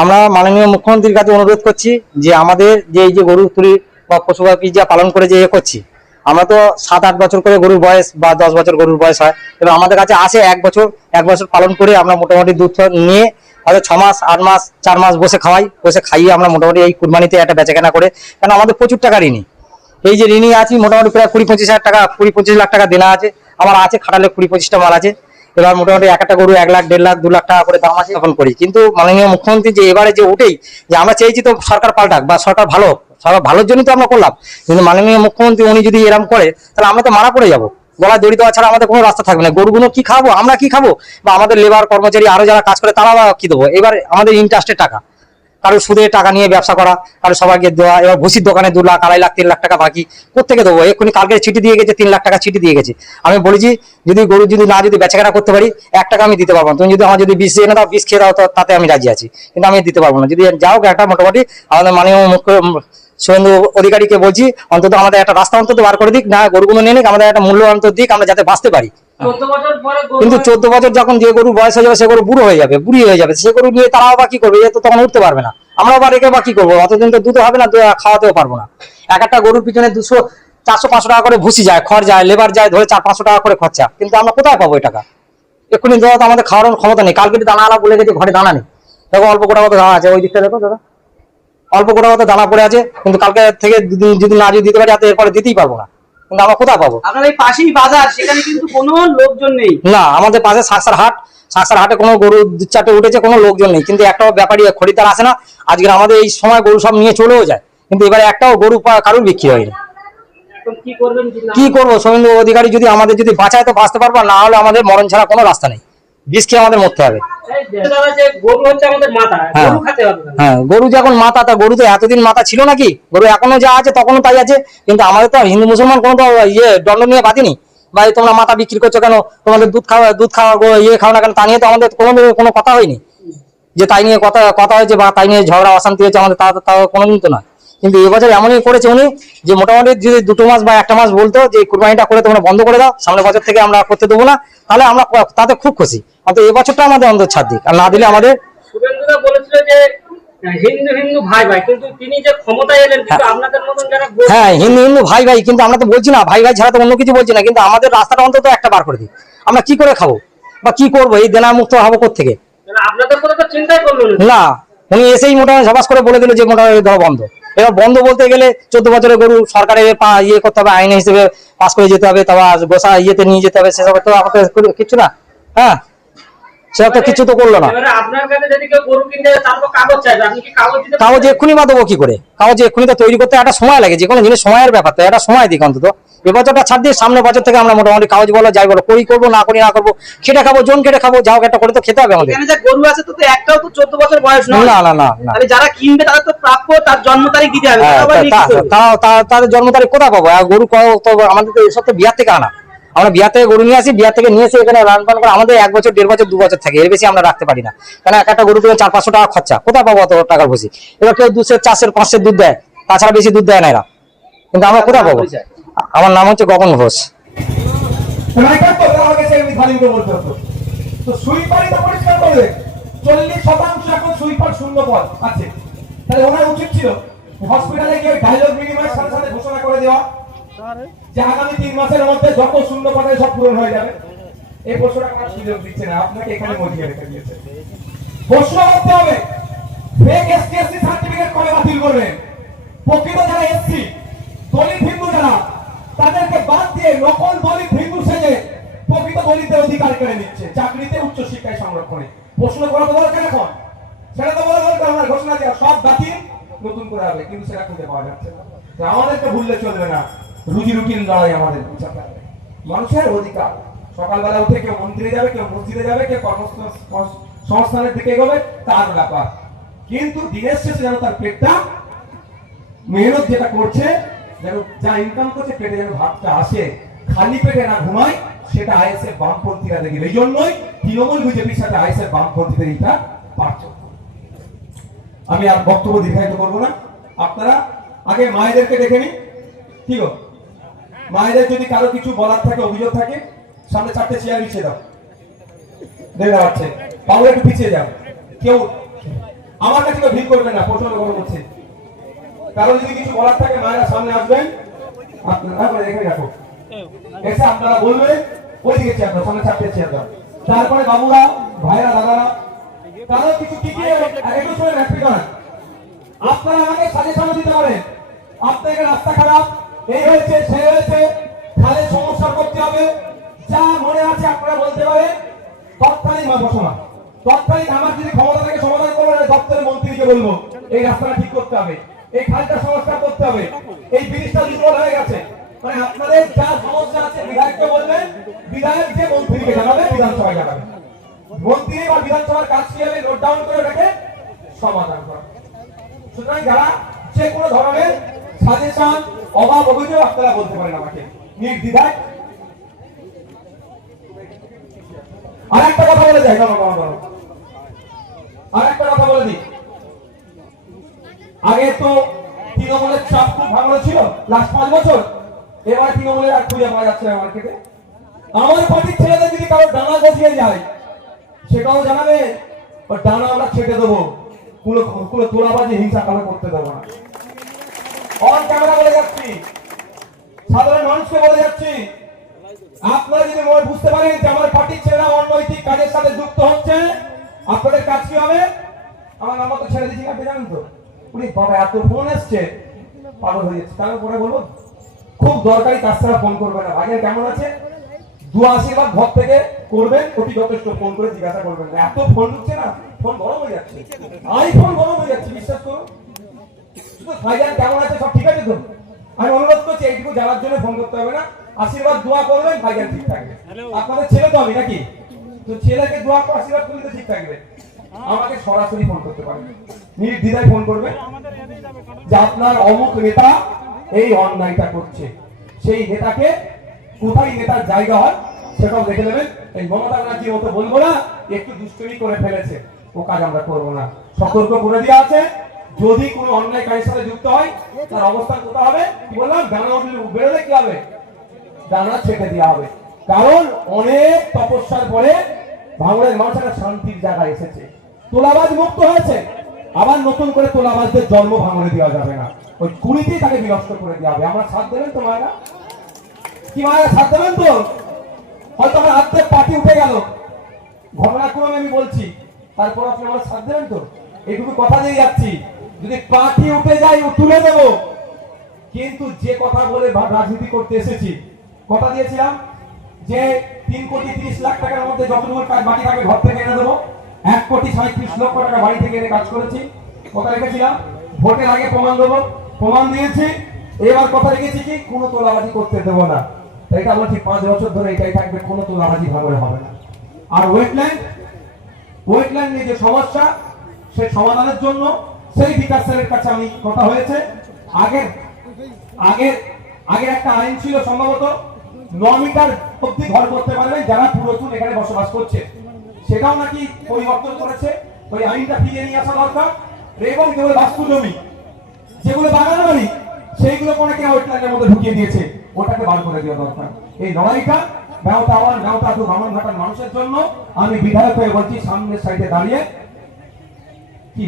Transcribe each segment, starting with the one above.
আমরা মাননীয় মুখ্যমন্ত্রীর কাছে অনুরোধ করছি যে আমাদের যে এই যে গরু তুলি বা পশু পাখি যা পালন করে যে করছি, আমরা তো 7-8 বছর করে গরুর বয়স বা 10 বছর গরুর বয়স হয়, এবং আমাদের কাছে আসে 1 বছর পালন করে আমরা মোটামুটি দুধ নিয়ে হয়তো 6 মাস 8 মাস 4 মাস বসে খাইয়ে আমরা মোটামুটি এই কুরবানিতে একটা বেচাকেনা করে, কারণ আমাদের প্রচুর টাকা ঋণী। এই যে ঋণী আছি মোটামুটি প্রায় 20-25 হাজার টাকা, 20-25 লাখ টাকা দেনা আছে আমার, আছে খাটালে 20-25টা মাল আছে। এবার মোটামুটি একটা গরু 1 লাখ 1.5 লাখ 2 লাখ টাকা করে দাম আছে তখন করি। কিন্তু মাননীয় মুখ্যমন্ত্রী যে এবারে যে উঠেই যে আমরা চেয়েছি তো সরকার পাল্টাক বা সরকার ভালোর জন্যই তো আমরা করলাম, কিন্তু মাননীয় মুখ্যমন্ত্রী উনি যদি এরকম করে তাহলে আমরা তো মারা পড়ে যাবো, গলায় দড়ি দেওয়া ছাড়া আমাদের কোনো রাস্তা থাকবে না। গরুগুলো কি খাবো, আমরা কি খাবো, বা আমাদের লেবার কর্মচারী আরো যারা কাজ করে তারা কি দেবো? এবার আমাদের ইন্টারেস্টের টাকা, কারো সুদে টাকা নিয়ে ব্যবসা করা, কারো সবাইকে দেওয়া, এবার ভুসির দোকানে 2 লাখ 2.5 লাখ 3 লাখ টাকা বাকি কোথেকে দেবো? এক্ষুনি কালকে চিঠি দিয়ে গেছে 3 লাখ টাকা চিঠি দিয়ে গেছে। আমি বলেছি যদি গরু যদি বেচাকেনা করতে পারি 1 টাকা আমি দিতে পারবো না, তুমি যদি আমার যদি বিষ এনে দাও, বিষ খেয়ে দাও, তো তাতে আমি রাজি আছি, কিন্তু আমি দিতে পারবো না। যদি যাও একটা মোটামুটি আমাদের মাননীয় মুখ্য শুভেন্দু অধিকারীকে বলছি অন্তত আমাদের একটা রাস্তা অন্তত বার করে দিক, না গরুগুলো নিয়ে নিক, আমাদের একটা মূল্য অন্তত দিক, আমরা যাতে বাঁচতে পারি। কিন্তু 14 বছর যখন যে গরু বয়স হয়ে যাবে সে গরু বুড়ো হয়ে যাবে, বুড়ি হয়ে যাবে, সে গরু নিয়ে তারাও বা কি করবে? এ তো তখন উঠতে পারবে না, আমরাও বা রেখে বা কি করবো? অতদিন তো দুধ হবে না, খাওয়াতেও পারবো না। একটা গরুর পিছনে 200-400-500 টাকা করে ভুসি যায়, খড় যায়, লেবার যায়, ধরে 400-500 টাকা করে খরচা, কিন্তু আমরা কোথায় পাবো এই টাকা? এক্ষুনি দেওয়া তো আমাদের খাওয়ানোর ক্ষমতা নেই। কালকে দানা আলা বলে গেছে ঘরে দানা নেই, দেখো অল্প গোটা মতো দানা আছে, ওই দিকটা দেখো দাদা, অল্প গোটা মতো দানা পড়ে আছে, কিন্তু কালকে থেকে যদি না দিতে পারি এরপরে দিতেই পারবো না, কিন্তু আমরা কোথায় পাবো? আপনার এই পাশেই বাজার, সেখানে কিন্তু কোনো লোকজন নেই না, আমাদের পাশে সাকসার হাটে কোনো গরু 2-4টে উঠেছে, কোনো লোকজন নেই, কিন্তু একটাও ব্যাপারী খরিদ্দার আসে না। আজকে আমাদের এই সময় গরু সব নিয়ে চলেও যায়, কিন্তু এবারে একটাও গরু কারুর বিক্রি হয়নি। কি করবো? শুভেন্দু অধিকারী যদি আমাদের যদি বাঁচায় তো বাঁচতে পারবো, না হলে আমাদের মরণ ছাড়া কোনো রাস্তা নেই, বিষ খেয়ে আমাদের মরতে হবে। হ্যাঁ, গরু যখন মাথা, তা গরু তো এতদিন মাথা ছিল নাকি? গরু এখনো যা আছে তখনও তাই আছে, কিন্তু আমাদের তো হিন্দু মুসলমান কোনো তো দণ্ড নিয়ে বাঁধিনি, ভাই তোমরা মাথা বিক্রি করছো কেন, তোমাদের দুধ খাওয়া খাও না কেন, তা নিয়ে তো আমাদের কোনো কথা হয়নি, যে তাই নিয়ে কথা হয়েছে বা তাই নিয়ে ঝগড়া অশান্তি হয়েছে আমাদের, তা কোনোদিন তো নয়। কিন্তু এবছর এমনই করেছে উনি যে মোটামুটি যদি 2 মাস বা 1 মাস বলতো যে কুরবানিটা করে তোমরা বন্ধ করে দাও, সামনের বছর থেকে আমরা করতে দেবো না, তাহলে আমরা তাতে খুব খুশি। অন্তত এবছরটা আমাদের অন্তত ছাড় দিক, আর না দিলে আমাদের শুভেন্দুরা বলেছিল যে হিন্দু ভাই ভাই, কিন্তু তিনি যে ক্ষমতায় এলেন, কিন্তু আপনাদের মতন যারা হ্যাঁ হিন্দু ভাই ভাই, কিন্তু আমরা তো বলছি না ভাই ভাই ছাড়া তো অন্য কিছু বলছি না, কিন্তু আমাদের রাস্তাটা অন্তত একটা বার করে দিই। আমরা কি করে খাবো বা কি করবো? এই দেনা মুক্ত হবো কোত্থেকে? আপনাদের কথা তো চিন্তাই করলো না, উনি এসেই মোটামুটি ঝবাস করে বলে দিল যে মোটামুটি ধরো বন্ধ। এবার বন্ধ বলতে গেলে 14 বছরের গরু সরকারের করতে হবে, আইন হিসেবে পাস করে যেতে হবে, তারপর গোসা নিয়ে যেতে হবে, সেসব তো আমাদের কিছু না। হ্যাঁ, সেটা তো কিছু তো করলো না। আপনার কাছে যদি কেউ গরু কিনতে যায় তার তো কাগজ চাইবে, আপনি কি কাগজ এক্ষুনি বা দেবো কি করে? কাগজ এক্ষুনি তো তৈরি করতে একটা সময় লাগে, যে কোনো জিনিস সময়ের ব্যাপার, তো একটা সময় দিক অন্তত। এবছরটা ছাড় দিয়ে সামনের বছর থেকে আমরা মোটামুটি কাগজ বলো যাই বলো করবো, না করবো, খেটে খাবো, জন কেটে খাবো, যাও একটা করে তো খেতে হবে আমাদের। এখানে যে গরু আছে তো একটাও তো 14 বছর বয়স নয়। না, তাহলে যারা কিনবে তাদের তো প্রাপ্য তার জন্ম তারিখ দিতে হবে, তাদের জন্ম তারিখ কোথায় পাবো? গরু তো আমাদের তো এসব তো বিহার থেকে আনা, আমরা বিহার থেকে গরু নিয়ে আসি, বিহার থেকে নিয়ে এসে এখানে রান পান করে আমাদের 1 বছর 1.5 বছর 2 বছর থাকে, এর বেশি আমরা রাখতে পারি না, কারণ একটা গরু থেকে 400-500 টাকা খরচা, কোথায় পাবো অত টাকার ভুসি? এবার কেউ 200-400-500 দুধ দেয়, তাছাড়া বেশি দুধ দেয় না এরা, কিন্তু আমরা কোথায় পাবো? আমার নাম হচ্ছে গগন ঘোষ। উচিত ছিল হসপিটালে গিয়ে ডায়লগ বিনিময় সাথে সাথে ঘোষণা করে দেওয়া যে আগামী 3 মাসের মধ্যে যত শূন্য পদে সব পূরণ হয়ে যাবে। এই প্রশ্নটা আপনার সুযোগ দিচ্ছে না, আপনাকে এখানে মজিয়ে রেখে দিয়েছে। প্রশ্ন করতে হবে ফেক এসটি সার্টিফিকেট কবে বাতিল করবেন? প্রকৃত যারা এসসি দলিত হিন্দু যারা, তাদেরকে বাদ দিয়ে নকল দলিত হিন্দু সেজে প্রকৃত দলিতের অধিকার কেড়ে নিচ্ছে, চাকরিতে উচ্চ শিক্ষায় সংরক্ষণে। প্রশ্ন করা তো দরকার এখন, সেটা তো বলা দরকার, আমরা ঘোষণা দেওয়া সব বাতিল, নতুন করে হবে, কিন্তু সেটা খুঁজে পাওয়া যাচ্ছে না। আমাদেরকে ভুললে চলবে না, রুজি রুটির লড়াই আমাদের মানুষের অধিকার। সকালবেলা উঠে কেউ মন্দিরে যাবে, কেউ মসজিদে যাবে, কেউ কর্মসংস্থানের দিকে এগোবে, তার ব্যাপার, কিন্তু দিনের শেষে যেন তার পেটটা মেহনত যেটা করছে, যেন যা ইনকাম করছে পেটে যেন ভাতটা আসে, খালি পেটে না ঘুমায়, সেটা আইএসএফ বামপন্থীরা দেখে। এই জন্যই তৃণমূল বিজেপির সাথে আইএসএফ বামপন্থীদের এটা পার্থক্য। আমি আর বক্তব্য দীর্ঘায়িত করবো না, আপনারা আগে মায়েদেরকে দেখে নিন। ঠিক আছে, মায়েদের যদি কারো কিছু বলার থাকে, অভিযোগ থাকে, সামনে 4টে চেয়ার বিছিয়ে দাও, দেখতে পাচ্ছে, বাবু একটু পিছিয়ে যাও, কেউ আমার কাছে কেউ ভিড় করবেন না, প্রচন্ড গরম হচ্ছে। কারণ যদি কিছু বলার থাকে মায়েরা সামনে আসবেন, আপনারা এখানে রাখো, এসে আপনারা বলবেন, ওই দিকে চেয়ার দাও, সামনে চারটে চেয়ার দাও। তারপরে বাবুরা, ভাইরা, দাদারা, কারো কিছু টিকিয়ে একটু শুনে হ্যাপি করেন। আপনারা আমাকে সাজেশন দিতে পারেন, আপনাদের রাস্তা খারাপ, এই হয়েছে, সে হয়েছে, খালের সমস্যা করতে হবে, যা মনে আছে আপনারা বলতে পারেন। তৎকালীন ঘোষণা, তৎকালীন আমার যদি ক্ষমতা থেকে সমাধান করবো, দপ্তরের মন্ত্রীকে বলবো এই রাস্তাটা ঠিক করতে হবে, এই খালটা সংস্কার করতে হবে, এই ব্রিজটা দুর্বল হয়ে গেছে। মানে আপনাদের যা সমস্যা আছে বিধায়ককে বলবেন, বিধায়ক যে মন্ত্রীকে জানাবে, বিধানসভায় জানাবে। মন্ত্রী বা বিধানসভার কাজ কি হবে, নোট ডাউন করে রেখে সমাধান করা। সুতরাং যারা যে কোনো ধরনের সাজেশন, অভাব, অভিযোগ আপনারা বলতে পারেন আমাকে নির্দ্বিধায়। আর একটা কথা বলে যাই, আর একটা কথা বলে দিই, আগে তো তৃণমূলের চাপ খুব ভালো ছিল লাস্ট 5 বছর, এবার তৃণমূলের আর খুঁজে পাওয়া যাচ্ছে না মার্কেটে। আমার পার্টির ছেলেদের যদি কারো ডানা গজিয়ে যায় সেটাও জানাবে, ডানা আমরা ছেটে দেবো, কোনো তোলাবাজি, হিংসা কালো করতে দেবো না। অন ক্যামেরা বলে যাচ্ছি, সাধারণ মানুষকে বলে যাচ্ছি, আপনারা যদি মনে বুঝতে পারেন যে আমার পার্টির ছেলেরা অনৈতিক কাজের সাথে যুক্ত হচ্ছে, আপনাদের কাজ কি হবে? আমার নাম্বার তো ছেড়ে দিচ্ছি, আপনি জানেন তো। উনি বাবা এত ফোন এসছে, পাগল হয়ে যাচ্ছে। তার পরে বলবো খুব দরকারি কাজ ছাড়া ফোন করবে না, ভাইয়া কেমন আছে, দোয়া আশীর্বাদ ঘর থেকে করবেন, অতি যথেষ্ট। ফোন করে জিজ্ঞাসা করবেন না, এত ফোন ঢুকছে না, ফোন গরম হয়ে যাচ্ছে, আইফোন গরম হয়ে যাচ্ছে, বিশ্বাস করুন। শুধু ভাইজান কেমন আছে, সব ঠিক আছে তো? আমি অনুরোধ করছি এইটুকু জানার জন্য ফোন করতে হবে না, আশীর্বাদ দোয়া করবেন, ভাইজান ঠিক থাকবে। আপনাদের ছেলে তো আমি নাকি, তো ছেলেকে দোয়া করে আশীর্বাদ করলে তো ঠিক থাকবে। আমাকে সরাসরি ফোন করতে পারেন, নির্দ্বিধায় ফোন করবেন যে আপনার অমুক নেতা এই অন্যায়টা করছে, সেই নেতাকে কোথায় নেতার জায়গা হয় সেটাও দেখে নেবেন। এই মমতা ব্যানার্জির মতো বলবো না একটু দুষ্টুমি করে ফেলেছে, ও কাজ আমরা করবো না, সতর্ক করে দেওয়া আছে। যদি কোনো অন্যায় কাজের সাথে যুক্ত হয় তার অবস্থান কোথায় হবে, কি বললাম, ডানা বেরোলে কি হবে, ডানা ছেটে দেওয়া হবে। কারণ অনেক তপস্যার পরে ভাঙড়ের মানুষ একটা শান্তির জায়গায় এসেছে, তোলাবাজ মুক্ত হয়েছে। আবার নতুন করে তোলাবাজদের জন্ম ভাঙড়ে দেওয়া যাবে না, ওই কুড়িতেই তাকে বিনষ্ট করে দেওয়া হবে। আমরা সাথ দেবেন তো মায়েরা? কি মায়েরা সাথ দেবেন তো? হয়তো আমার হাতে পার্টি উঠে গেল, ঘটনাক্রমে আমি বলছি, তারপর আপনি আমার সাথ দেবেন তো? এইটুকু কথা দিয়ে যাচ্ছি, যদি পার্টি উঠে যায় ও তুলে দেব। কিন্তু যে কথা বলে রাজনীতি করতে এসেছি, কথা দিয়েছিলাম যে 3,30,00,000 টাকার মধ্যে যতটুকু বাকি থাকে ঘর থেকে এনে দেবো। 1,37,00,000 টাকা বাড়ি থেকে এনে কাজ করেছি, কথা রেখেছিলাম। ভোটের আগে প্রমাণ দেবো, প্রমাণ দিয়েছি। এবার কথা রেখেছি কি, কোনো তোলাবাজি করতে দেবো না। এটা বলছি 5 বছর ধরে এটাই থাকবে, কোনো তোলাবাজি ভাঙড়ে হবে না। আর ওয়েটল্যান্ড নিয়ে যে সমস্যা, সেই সমাধানের জন্য সেই বিকাশ স্যারের কাছে আমি কথা হয়েছে। আগের একটা আইন ছিল সম্ভবত 9 মিটার অব্দি ঘর করতে পারবেন যারা পুরাতন এখানে বসবাস করছে, সেটাও নাকি পরিবর্তন করেছে। ওই আইনটা ফিরিয়ে নিয়ে আসা দরকার। এবং যেগুলো বাস্তু জমি, যেগুলো বাগান বাড়ি, সেইগুলো অনেকে ওয়েটল্যান্ডের মধ্যে ঢুকিয়ে দিয়েছে, ওটাকে বার করে দেওয়া দরকার। এই লড়াইটা নাওতা টু বামনঘাটার মানুষের জন্য। আমি বিধায়ক হয়ে বলছি, সামনের সাইডে দাঁড়িয়ে কি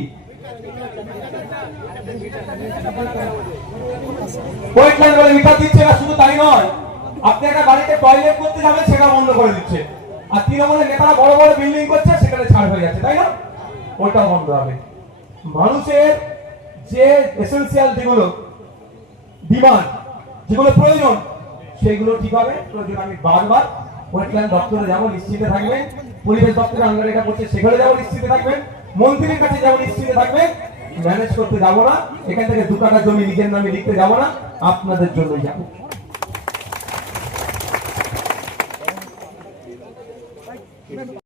ওয়েটল্যান্ড বলে মিটার দিচ্ছে না। শুধু তাই নয়, আপনি একটা বাড়িতে টয়লেট করতে যাবেন, সেটা বন্ধ করে দিচ্ছে। আর তৃণমূলের নেতারা বড় বড় বিল্ডিং করছে, সেখানে ছাড় হয়ে যাচ্ছে, তাই না? ওইটাও বন্ধ হবে। মানুষের যে এসেন্সিয়াল যেগুলো ডিমান্ড, যেগুলো প্রয়োজন, সেগুলো ঠিক হবে। প্রয়োজন আমি বারবার ওয়েটল্যান্ড দপ্তরে যাবো, নিশ্চিন্তে থাকবেন। পরিবেশ দপ্তরের আন্ডারে এটা করছে, সেখানে যাবো, নিশ্চিন্তে থাকবেন। মন্ত্রীর কাছে যাবো, নিশ্চিন্তে থাকবেন। ম্যানেজ করতে যাবো না, এখান থেকে 2 কাঠা জমি নিজের নামে লিখতে যাবো না, আপনাদের জন্যই যাবো।